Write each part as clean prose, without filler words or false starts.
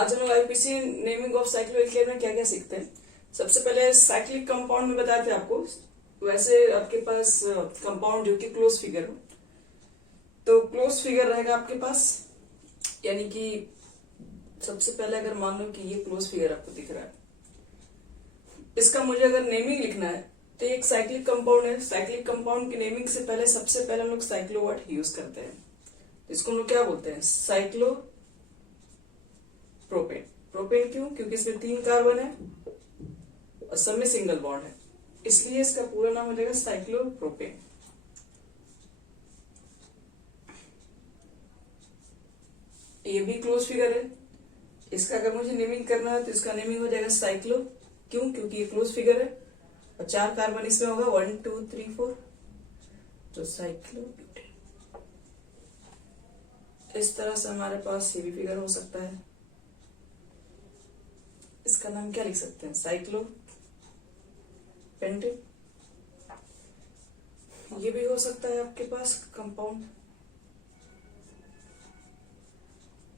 आज हम लोग आईपीसी नेमिंग ऑफ साइक्लोएल्केन में क्या क्या सीखते हैं। सबसे पहले साइक्लिक कंपाउंड में बताए थे आपको। वैसे आपके पास कंपाउंड जो कि क्लोज फिगर हो, तो क्लोज फिगर रहेगा आपके पास, यानी कि सबसे पहले अगर मान लो कि ये क्लोज फिगर आपको दिख रहा है, इसका मुझे अगर नेमिंग लिखना है तो ये एक साइक्लिक कंपाउंड है। साइक्लिक कंपाउंड की नेमिंग से पहले सबसे पहले हम लोग साइक्लो वर्ड यूज करते हैं। इसको हम लोग क्या बोलते हैं? Cyclo propane. प्रोपेन क्यों? क्योंकि इसमें 3 कार्बन है और सब में सिंगल बॉन्ड है, इसलिए इसका पूरा नाम हो जाएगा साइक्लोप्रोपेन। ये भी क्लोज फिगर है। इसका अगर मुझे नेमिंग करना है तो इसका नेमिंग हो जाएगा साइक्लो। क्यों? क्योंकि ये क्लोज फिगर है और 4 कार्बन इसमें होगा, 1 2 3 4, तो साइक्लोब्यूटेन। इस तरह से हमारे पास ये भी फिगर हो सकता है। इसका नाम क्या लिख सकते हैं? Cyclo pentane. ये भी हो सकता है आपके पास कंपाउंड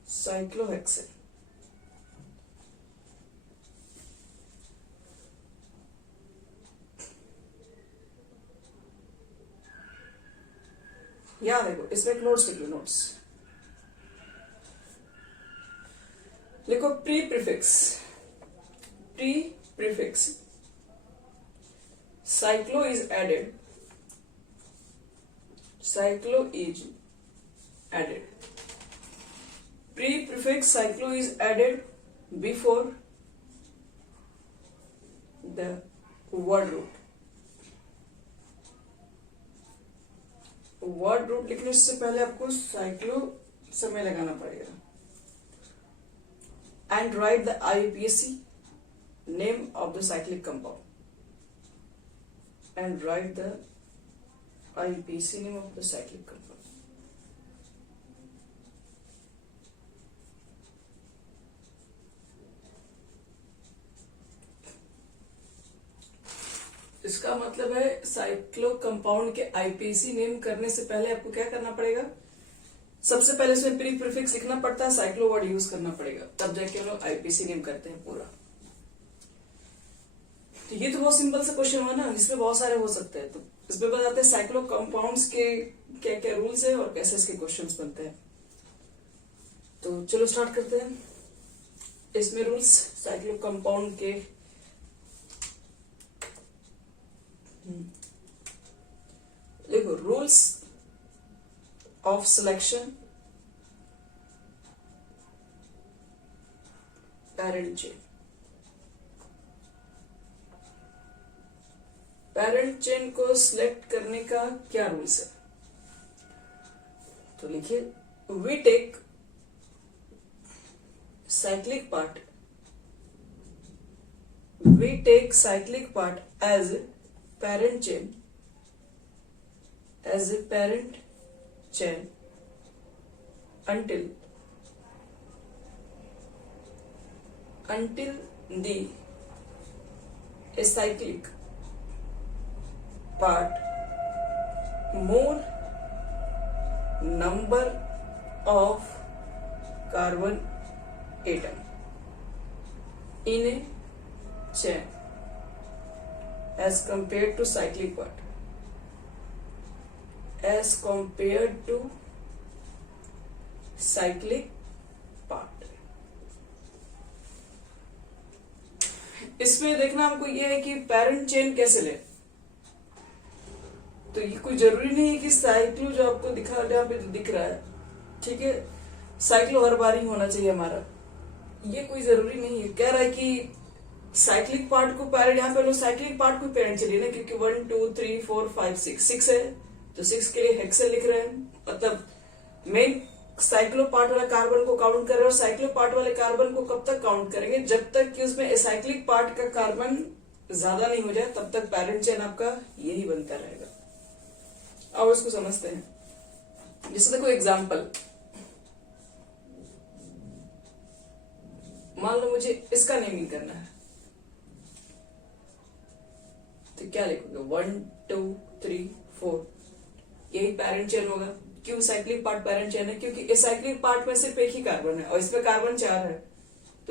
साइक्लोहेक्सेन। याद देखो, इसमें एक नोट्स लिख लो। नोट्स लिखो pre prefix. Pre prefix cyclo is added. Cyclo is added. Pre prefix cyclo is added before the word root. Word root लिखने से पहले आपको साइक्लो समय लगाना पड़ेगा। And write the IUPAC name of the cyclic compound. And write the IUPAC name of the cyclic compound. इसका मतलब है साइक्लो कंपाउंड के IUPAC नेम करने से पहले आपको क्या करना पड़ेगा? सबसे पहले इसमें प्री प्रीफिक्स लिखना पड़ता है, साइक्लो वर्ड यूज करना पड़ेगा, तब जाके हम लोग IUPAC नेम करते हैं पूरा। तो ये तो बहुत सिंपल सा क्वेश्चन हुआ ना, इसमें बहुत सारे हो सकते हैं। तो इसमें बताते हैं साइक्लो कंपाउंड्स के क्या क्या रूल्स है और कैसे इसके क्वेश्चंस बनते हैं। तो चलो स्टार्ट करते हैं। इसमें रूल्स साइक्लो कंपाउंड के देखो, rules of selection parent chain. Parent chain को सिलेक्ट करने का क्या रूल्स है? तो लिखिए, we take cyclic part. We take cyclic part as parent chain, as a parent chain until the acyclic part more number of carbon atom in a chain as compared to cyclic part, as compared to cyclic part. इसमें देखना हमको यह है कि parent chain कैसे ले। तो ये कोई जरूरी नहीं है कि साइक्लो जो आपको दिखा यहाँ पे दिख रहा है, ठीक है, साइक्लो हर बार ही होना चाहिए हमारा, ये कोई जरूरी नहीं है। कह रहा है कि साइक्लिक पार्ट को पैरेंट, यहाँ पे लोग साइक्लिक पार्ट को पैरेंट चलिए ना, क्योंकि 1 2 3 4 5 6 है, तो 6 के लिए हेक्सेन लिख रहे हैं। मतलब मेन साइक्लो पार्ट वाला कार्बन को काउंट कर रहे हैं, और साइक्लो पार्ट वाले कार्बन को कब तक काउंट करेंगे? जब तक कि उसमें एसाइक्लिक पार्ट का कार्बन ज्यादा नहीं हो जाए, तब तक पैरेंट चेन आपका यही बनता रहेगा। अब इसको समझते हैं। जैसे देखो एग्जाम्पल, मान लो मुझे इसका नेमिंग करना है, तो क्या लिखोगे? 1 2 3 4, यही पैरेंट चेन होगा। क्यों साइक्लिक पार्ट पैरेंट चेन है? क्योंकि एसाइक्लिक पार्ट में सिर्फ एक ही कार्बन है और इसमें कार्बन 4 है,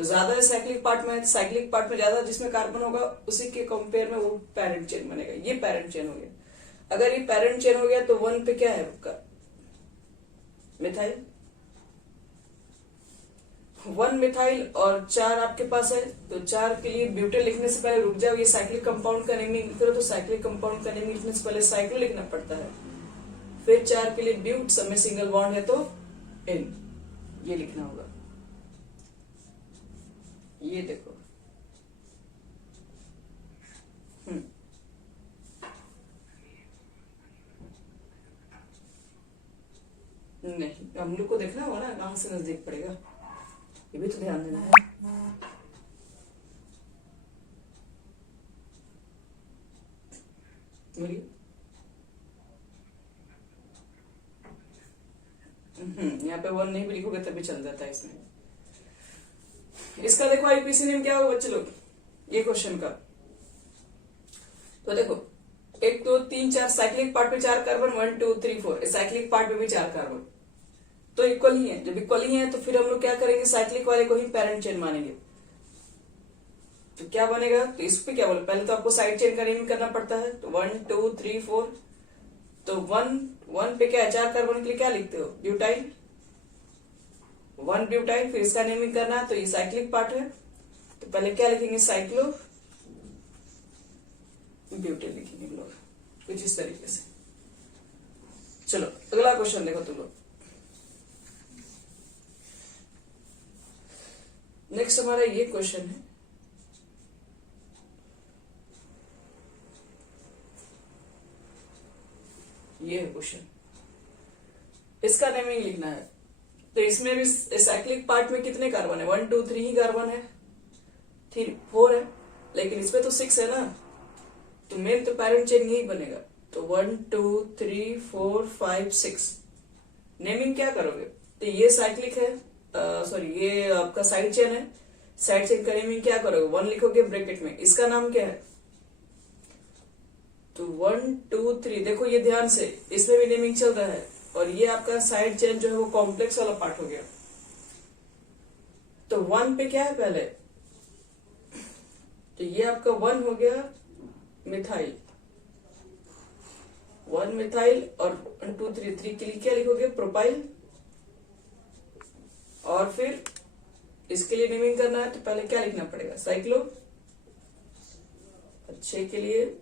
तो ज्यादा साइक्लिक पार्ट में, साइक्लिक पार्ट में ज्यादा जिसमें कार्बन होगा उसी के कंपेयर में वो पैरेंट चेन बनेगा। ये पैरेंट चेन हो गया। अगर ये पैरेंट चेन हो गया तो 1 पे क्या है आपका मिथाइल, 1 मिथाइल और 4 आपके पास है। तो 4 के लिए ब्यूटेन लिखने से पहले रुक जाओ, ये साइक्लिक कंपाउंड का नेमिंग लिख रहे हो तो साइक्लिक कंपाउंड का नेमिंग लिखने से पहले साइक्लो लिखना पड़ता है। फिर 4 के लिए ब्यूट, सब में सिंगल बॉन्ड है तो इन, ये लिखना होगा। ये देखो नहीं, हम लोग को देखना होगा ना कहां से नजदीक पड़ेगा, ये भी तो ध्यान देना है। यहाँ पे 1 नहीं भी लिखोगे तभी चल जाता है इसमें। इसका देखो आईपीसी नेम क्या होगा बच्चे लोग, ये क्वेश्चन का। तो देखो 1 2 3 4 साइक्लिक पार्ट में 4 कार्बन, 1 2 3 4, साइक्लिक पार्ट में भी 4 कार्बन तो इक्वल ही है। जब इक्वल ही है तो फिर हम लोग क्या करेंगे, साइक्लिक वाले को ही पैरेंट चेन मानेंगे। तो क्या बनेगा, तो इस पे क्या बोले, पहले तो आपको साइड चेन का नेमिंग करना पड़ता है। तो 1 2 3 4, तो 1 पे क्या है, 4 कार्बन के लिए क्या लिखते हो, ब्यूटाइल, 1 ब्यूटाइल। फिर इसका नेमिंग करना है तो ये साइक्लिक पार्ट है तो पहले क्या लिखेंगे, साइक्लो ब्यूटेन लिखेंगे हम लोग कुछ इस तरीके से। चलो अगला क्वेश्चन देखो तुम लोग। नेक्स्ट हमारा ये क्वेश्चन है, ये है क्वेश्चन, इसका नेमिंग लिखना है। तो इसमें भी साइक्लिक पार्ट में कितने कार्बन है, 1 2 3 ही कार्बन है, 4 है, लेकिन इसमें तो 6 है ना, तो मेन तो पैरेंट चेन यही बनेगा। तो 1 2 3 4 5 6 नेमिंग क्या करोगे, तो ये साइक्लिक है, सॉरी ये आपका साइड चेन है, साइड चेन का नेमिंग क्या करोगे, 1 लिखोगे ब्रैकेट में, इसका नाम क्या है, तो 1 2 3। देखो ये ध्यान से, इसमें भी नेमिंग चल रहा है और ये आपका साइड चेन जो है वो कॉम्प्लेक्स वाला पार्ट हो गया। तो 1 पे क्या है पहले, तो ये आपका 1 हो गया मिथाइल, 1 मिथाइल, और 1 2 3 3 के लिए क्या लिखोगे, प्रोपाइल। और फिर इसके लिए नेमिंग करना है तो पहले क्या लिखना पड़ेगा, साइक्लो। 6 के लिए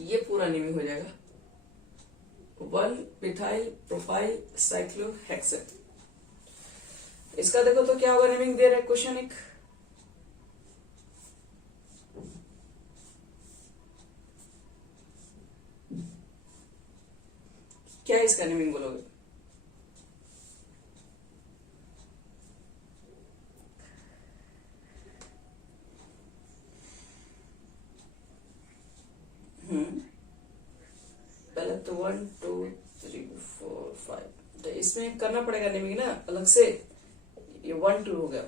ये पूरा नेमिंग हो जाएगा, 1 मिथाइल प्रोपाइल साइक्लो हेक्सेन। इसका देखो तो क्या होगा, नेमिंग दे रहा है क्वेश्चन एक, क्या है इसका नेमिंग बोलोगे, पहले तो 1 2 3 4 5, तो इसमें करना पड़ेगा नेमिंग ना अलग से। ये 1 2 हो गया,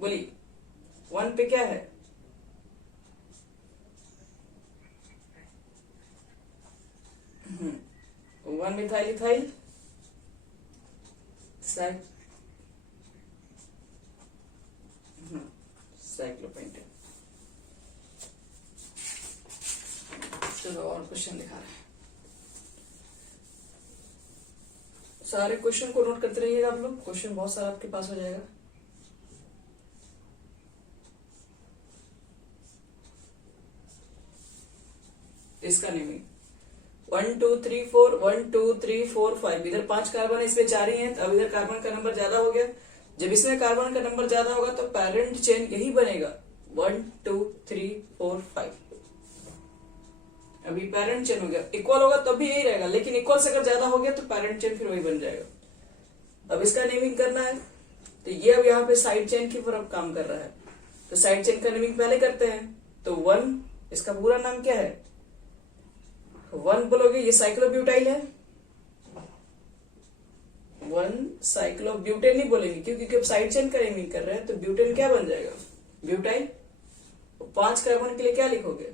बोलिए 1 पे क्या है, वन मिथाइल इथाइल साइक्लोपेंटेन। चलो और क्वेश्चन दिखा रहे हैं, सारे क्वेश्चन को नोट करते रहिएगा आप लोग, क्वेश्चन बहुत सारा आपके पास हो जाएगा। इसका नेमिंग 1 2 3 4, 1 2 3 4 5, इधर 5 कार्बन है, इसमें 4 ही है, तो अब इधर कार्बन का नंबर ज्यादा हो गया। जब इसमें कार्बन का नंबर ज्यादा होगा तो पैरेंट चेन यही बनेगा, 1 2 3 4 5। अभी पैरेंट चेन हो गया, इक्वल होगा तब भी यही रहेगा, लेकिन इक्वल से अगर ज्यादा हो गया तो पैरेंट चेन फिर वही बन जाएगा। अब इसका नेमिंग करना है तो ये अब यहाँ पे साइड चेन की तरफ काम कर रहा है, तो साइड चेन का नेमिंग पहले करते हैं। तो 1, इसका पूरा नाम क्या है, 1 बोलोगे, ये साइक्लोब्यूटाइल है, 1 साइक्लोब्यूटेन नहीं बोलेंगे क्योंकि अब साइड चेन का नेमिंग कर रहे हैं, तो ब्यूटेन क्या बन जाएगा, ब्यूटाइल। 5 कार्बन के लिए क्या लिखोगे,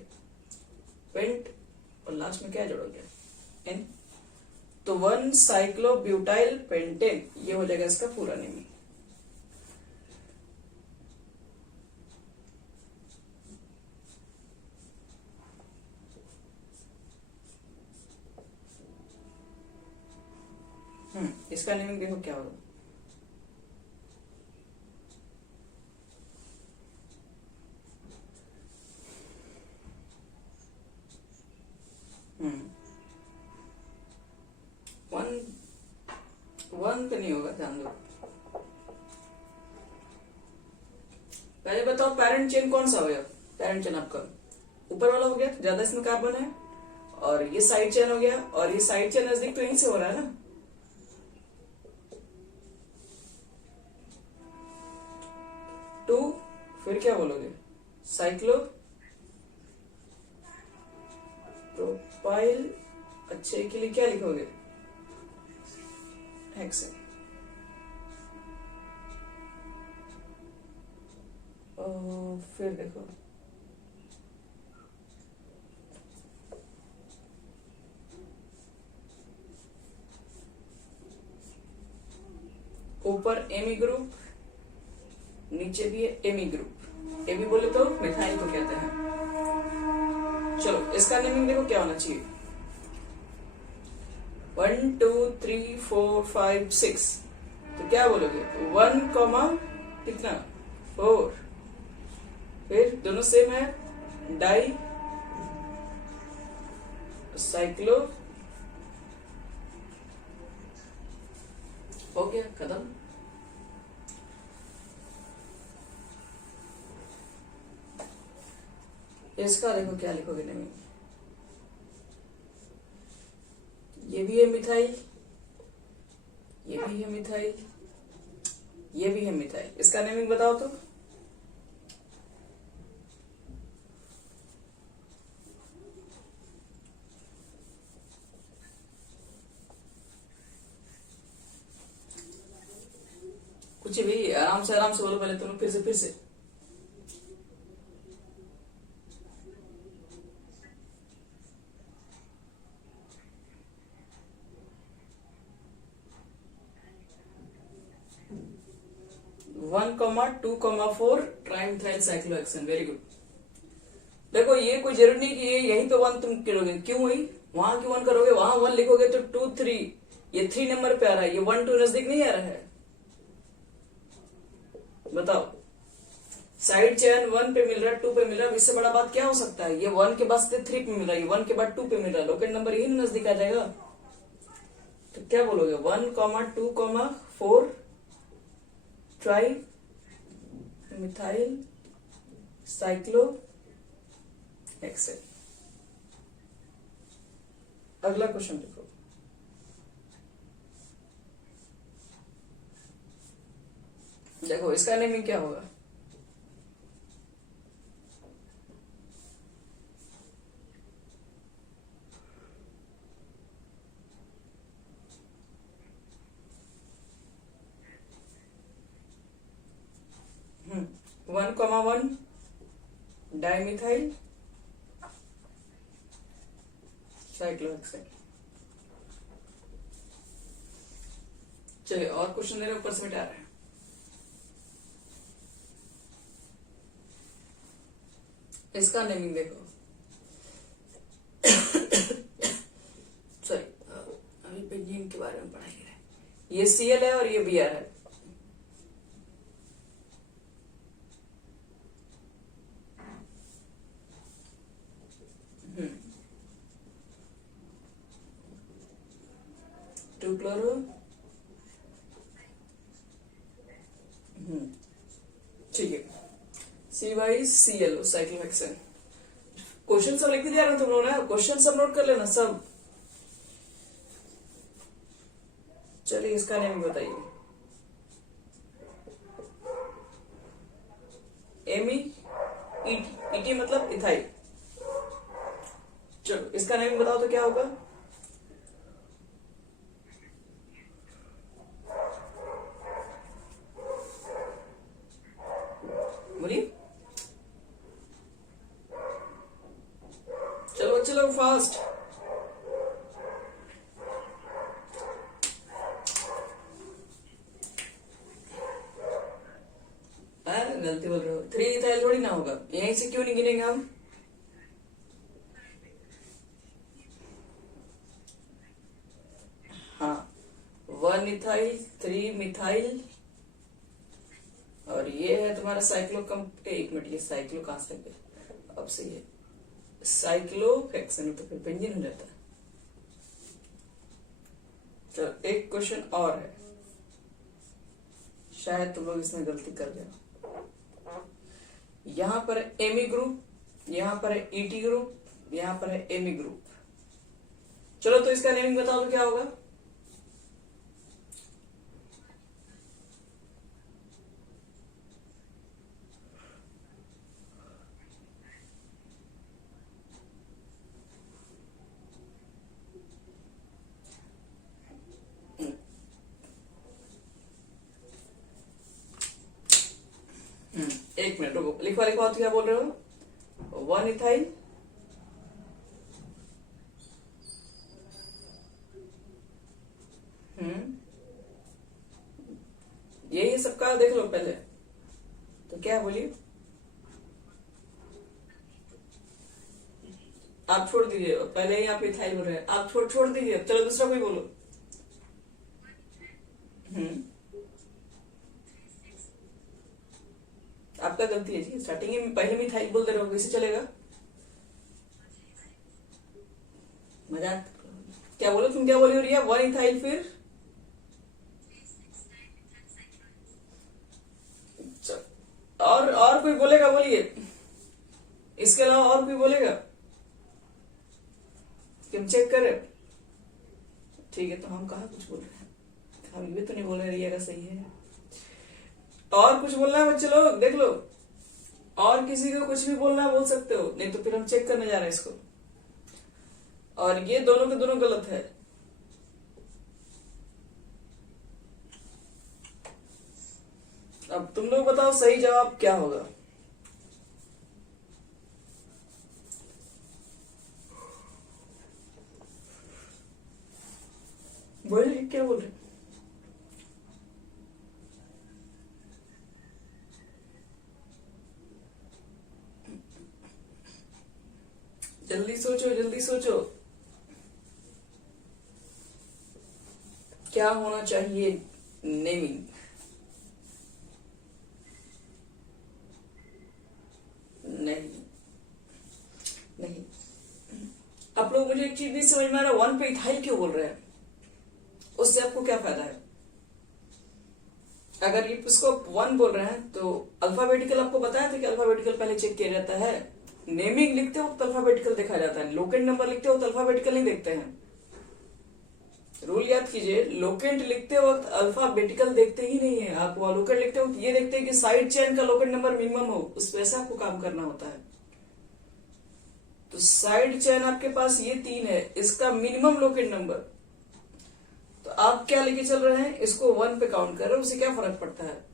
पेंट, और लास्ट में क्या जोड़ोगे, एन। तो 1 साइक्लोब्यूटाइल पेंटेन, ये हो जाएगा इसका पूरा नेम। इसका नेमिंग देखो क्या होगा। वन वन पे नहीं होगा, ध्यान दो। पहले बताओ पेरेंट चेन कौन सा हो गया? पेरेंट चेन आपका ऊपर वाला हो गया, ज्यादा इसमें कार्बन है, और ये साइड चेन हो गया, और ये साइड चेन नजदीक तो यहीं से हो रहा है ना। टू, फिर क्या बोलोगे? साइक्लो प्रोपाइल, अच्छे के लिए क्या लिखोगे? हेक्सेन। फिर देखो ऊपर एमी ग्रुप, नीचे भी है एमी ग्रुप। एमी बोले तो मिथाइल को कहते हैं। चलो इसका नेमिंग देखो क्या होना चाहिए। 1 2 3 4 5 6, तो क्या बोलोगे? 1 कॉमा कितना? 4। फिर दोनों सेम है, डाई साइक्लो, हो गया खत्म। इसका देखो क्या लिखोगे नेमिंग। ये भी है मिथाइल, ये भी है मिथाइल, ये भी है मिथाइल। इसका नेमिंग बताओ तो। कुछ भी आराम से बोलो पहले तुम, फिर से। One comma 2 comma 4 trimethyl cyclohexane. Very good. देखो ये कोई जरूरी नहीं कि ये यही पे 1 तुम करोगे, क्यों वही वहां क्यों 1 करोगे? वहां 1 लिखोगे तो 2 3, ये 3 नंबर पे आ रहा है, ये 1 2 नजदीक नहीं आ रहा है। बताओ, साइड चेन 1 पे मिल रहा है, 2 पे मिल रहा है, इससे बड़ा बात क्या हो सकता है? ये 1 के बाद 3 पे मिल रहा है, ये 1 के बाद 2 पे मिल रहा है, लोकेट नंबर यही नजदीक आ जाएगा। तो क्या बोलोगे? 1 comma 2 comma 4 tri methyl cyclo hexane. अगला क्वेश्चन देखो। देखो इसका नेमिंग क्या होगा। One comma 1 dimethyl cyclohexane. चलिए और क्वेश्चन दे रहे, ऊपर से मिटा रहे हैं। इसका नेमिंग देखो। सॉरी, अभी बेंजीन के बारे में पढ़ाई। ये Cl है और ये Br है। टू क्लोरो, ठीक है, CYCl साइक्लोहेक्सेन। क्वेश्चन सब लिख दिया ना तुम लोगों ने, क्वेश्चन सब नोट कर लेना सब। चलिए इसका नेम बताइए। एमी इटी मतलब इथाइल। चलो इसका नेम बताओ तो क्या होगा। बोलिए, चलो फास्ट। गलती बोल रहे हो, 3 इथाइल थोड़ी ना होगा, यहीं से क्यों नहीं गिनेंगे हम? हाँ, 1 इथाइल 3 मिथाइल, और ये है तुम्हारा साइक्लो कम, एक मिनट, ये साइक्लो कहां से गया, अब से ये साइक्लोहेक्सेन, तो फिर बेंजीन हो जाता है। चलो एक क्वेश्चन और है, शायद तुम लोग इसमें गलती कर गए। यहां पर है एमी ग्रुप, यहां पर है ईटी ग्रुप, यहां पर है एमी ग्रुप। चलो तो इसका नेमिंग बताओ तो क्या होगा? एक मिनट रुको, लिखवा लिखवा, तो क्या बोल रहे हो? 1 इथाइल, यही सबका देख लो पहले, तो क्या बोलिए? आप छोड़ दीजिए, पहले ही आप इथाइल बोल रहे हैं, आप छोड़ छोड़ दीजिए, चलो दूसरा कोई बोलो। हम्म आपका गलती है जी, स्टार्टिंग में पहले मिथाइल बोल दे रहे हो, कैसे चलेगा? मजाक, क्या बोलो तुम, क्या बोली हो रिया? 1 इथाइल, फिर और कोई बोलेगा? बोलिए, इसके अलावा और कोई बोलेगा कि हम चेक करें? ठीक है, तो हम कहा कुछ बोल रहे हैं, हम ये तो नहीं बोल रहे रिया का सही है। और कुछ बोलना है बच्चे लोग, देख लो, और किसी को कुछ भी बोलना है बोल सकते हो, नहीं तो फिर हम चेक करने जा रहे हैं इसको। और ये दोनों के दोनों गलत है। अब तुम लोग बताओ सही जवाब क्या होगा? बोलिए, क्या बोल रहे? जल्दी सोचो, जल्दी सोचो, क्या होना चाहिए नेमिंग? नहीं, नहीं, आप लोग मुझे एक चीज नहीं समझ में आ रहा, 1 पे इथाइल क्यों बोल रहे हैं? उससे आपको क्या फायदा है? अगर ये इसको 1 बोल रहे हैं तो अल्फाबेटिकल आपको बताया था कि अल्फाबेटिकल पहले चेक किया जाता है, नेमिंग लिखते वक्त अल्फाबेटिकल देखा जाता है, लोकेंट नंबर लिखते वक्त अल्फाबेटिकल नहीं देखते हैं। रूल याद कीजिए, लोकेंट लिखते वक्त अल्फाबेटिकल देखते ही नहीं है आप, लोकेंट लिखते वक्त ये देखते हैं कि साइड चेन का लोकेंट नंबर मिनिमम हो, उस वैसे आपको काम करना होता है। तो साइड चेन आपके पास ये 3 है, इसका मिनिमम लोकेंट नंबर, तो आप क्या लेके चल रहे हैं? इसको 1 पे काउंट कर रहे हैं, उससे क्या फर्क पड़ता है?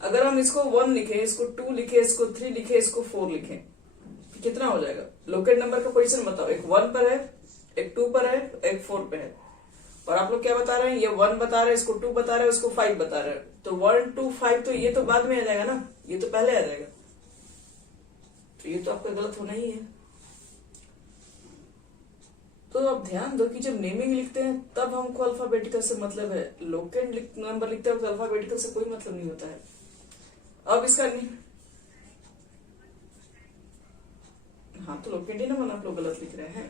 अगर हम इसको 1 लिखे, इसको 2 लिखे, इसको 3 लिखे, इसको 4 लिखे, तो कितना हो जाएगा? लोकेट नंबर का पोजीशन बताओ, एक 1 पर है, एक 2 पर है, एक 4 पे है, और आप लोग क्या बता रहे हैं? ये 1 बता रहे हैं, इसको 2 बता रहे हैं, इसको 5 बता रहे हैं, तो 1 2 5, तो ये तो बाद में आ जाएगा ना, ये तो पहले आ जाएगा, तो ये तो आपका गलत होना ही है। तो आप ध्यान दो कि जब नेमिंग लिखते हैं तब हमको अल्फाबेटिकल से मतलब है, लोकेट नंबर लिखते हैं तो अल्फाबेटिकल से कोई मतलब नहीं होता है। अब इसका नहीं, हाँ, तो लोकेंट ही नंबर आप लोग गलत लिख रहे हैं।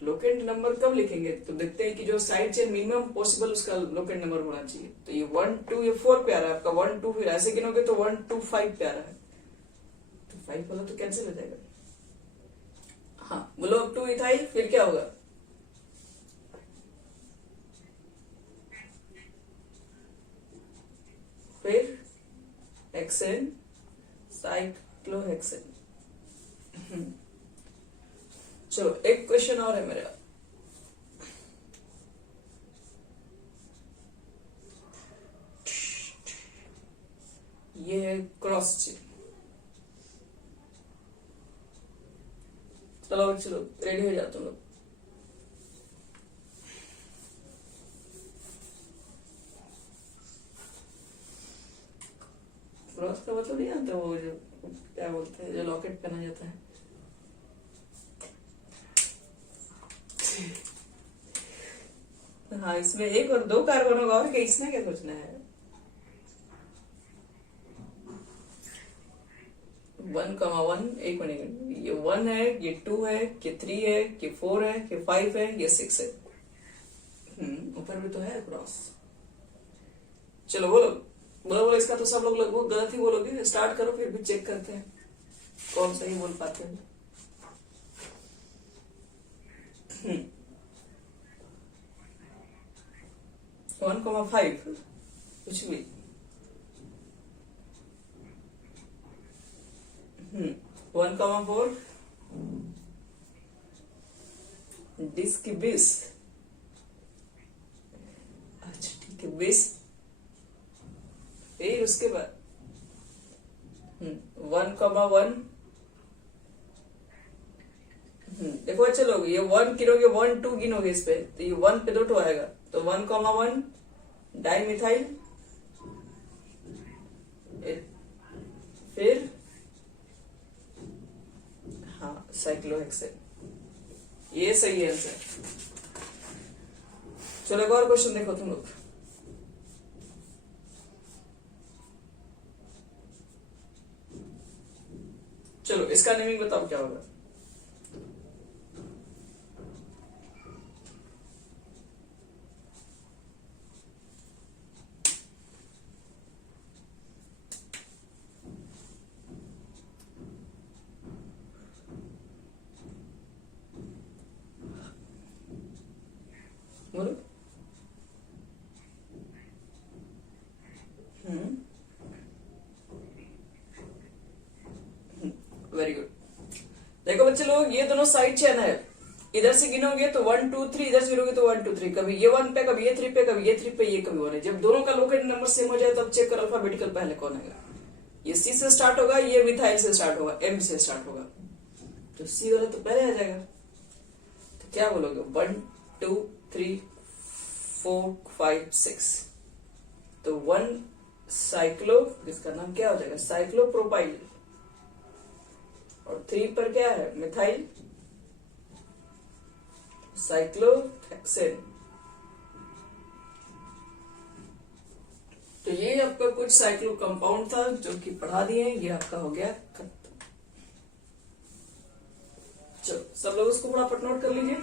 लोकेंट नंबर कब लिखेंगे? तो देखते हैं कि जो साइड चेन मिनिमम पॉसिबल उसका लोकेंट नंबर होना चाहिए, तो ये 1 2 ये 4 पे आ रहा है आपका, 1 2, फिर ऐसे गिनोगे तो 1 2 5 पे आ रहा है, तो 5 वाला तो कैंसिल हो जाएगा। हाँ बोलो, 2 इथाइल, फिर क्या होगा? फिर हेक्सेन, साइक्लोहेक्सेन। चलो एक क्वेश्चन और है मेरा, ये है क्रॉस चेन। चलो चलो, रेडी हो जाओ तुम लोग। क्रॉस का मतलब नहीं आता, वो जो क्या बोलते हैं, जो लॉकेट पहना जाता है। हाँ, इसमें एक और दो कार्बन होगा, और क्या, इसमें क्या सोचना है। 1,1, एक मिनट, ये 1 है, ये 2 है, ये 3 है, ये 4 है, ये 5 है, ये 6 है। ऊपर भी तो है क्रॉस। चलो बोलो बोलो बोलो, इसका तो सब लोग लगभग गलत ही बोलोगे। स्टार्ट करो, फिर भी चेक करते हैं कौन सही बोल पाते हैं। 1,5 कुछ भी। 1,4 डिस्क 20। अच्छा ठीक है, 20। फिर उसके बाद 1,1। देखो अच्छा लोग, ये 1 गिनोगे, 1 2 गिनोगे इस पे, तो ये 1 पे 2 आएगा, तो 1,1 डाई मिथाइल। फिर हाँ, साइक्लोहेक्सेन। ये सही है आंसर। चलो एक और क्वेश्चन देखो तुम लोग। चलो इसका नेमिंग बताओ क्या होगा। बोलो। Very good. देखो बच्चे लोग, ये दोनों साइड चेन है। इधर से गिनोगे तो 1 2 3, इधर से गिनोगे तो 1 2 3। कभी ये 1 पे, कभी ये 3 पे, कभी ये 3 पे, ये कभी 1 है। जब दोनों का लोकेट नंबर सेम हो जाए तब चेक कर अल्फाबेटिकल पहले कौन आएगा। ये सी से स्टार्ट होगा, ये मिथाइल से स्टार्ट होगा, एम से स्टार्ट होगा, तो सी वाला तो पहले आ जाएगा। तो क्या बोलोगे, 1 2 3 4 5 6। तो 1 साइक्लो, इसका नाम क्या हो जाएगा, साइक्लोप्रोपाइल। और 3 पर क्या है, मिथाइल साइक्लोहेक्सेन। तो ये आपका कुछ साइक्लो कंपाउंड था जो कि पढ़ा दिए, ये आपका हो गया खत्म। चलो सब लोग उसको फटाफट नोट कर लीजिए।